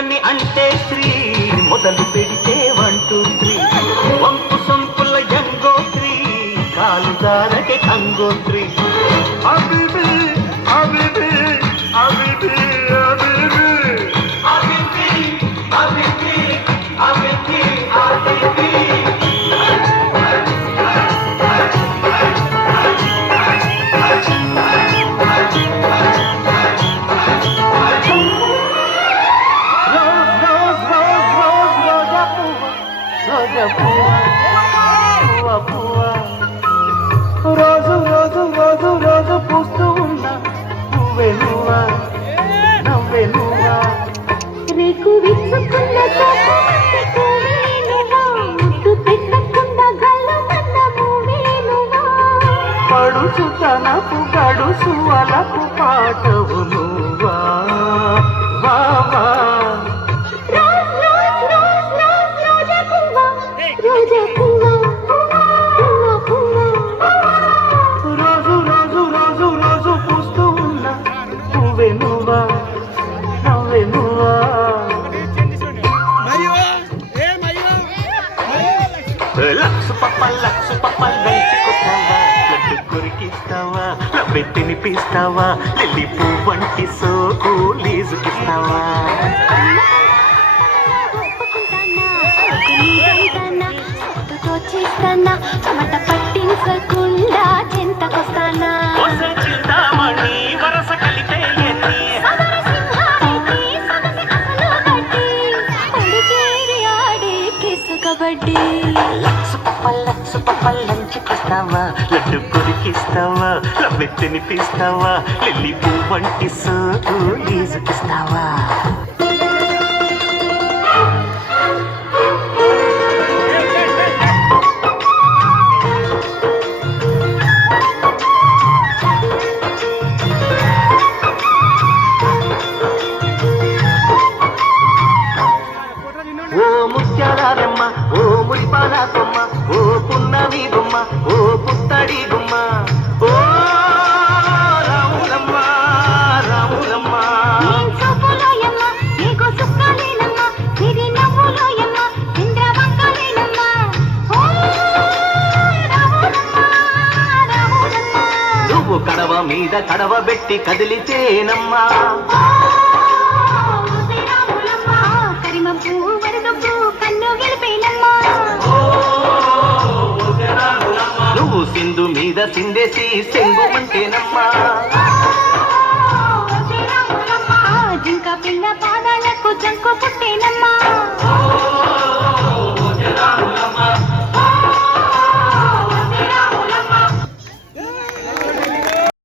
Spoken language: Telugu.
అని అంటే స్త్రీ మొదలు పెడితే 1 2 3 వంపు సొంపుల గంగోత్రి కాలు దారకే కంగోత్రి అబిబి అబిబి అబిబి అబిబి అబిబి అబిబి అబిబి అబిబి రోజు రోజు రోజు రోజు పూస్తూ ఉన్నా నువ్వే నువ్వా నవ్వే నువ్వా రేకు విచ్చుకున్న ముద్దు పెట్టకుండా గల్లమన్న మూవేనువా పడుచు తనపు గడుసు అలకు పాటవు నువ్వా బావా రోజు రోజు రోజు రోజు పూస్తూ ఉన్నా నువ్వే నువ్వా నవ్వే నువ్వా లక్సు పప్ప లంచుకొస్తావా లడ్డు కొరికిస్తావా లవ్వే తినిపిస్తావా లిల్లీ పువ్వంటి సోకు లీజుకిస్తావా చేస్తానా చెమట పట్టించకుండా చింతకొస్తానా చింతామణి వరస కలిపే కబడ్డీ లక్సు పప్ప లంచుకొస్తావా లడ్డు కొరికిస్తావా లవ్వె తినిపిస్తావా లిల్లీ పువ్వంటి సోకు లీజుకిస్తావా ఓ ముత్యాలమ్మ ఓ మురిపాల కొమ్మ ఓ పున్నమి గుమ్మ ఓ పుత్తడి గుమ్మ ఓ రాములమ్మ రాములమ్మ నువ్వు కడవ మీద కడవ పెట్టి కదిలితేనమ్మా నువ్వు సింధు మీద సిందేసి సెంగు అంటేనమ్మా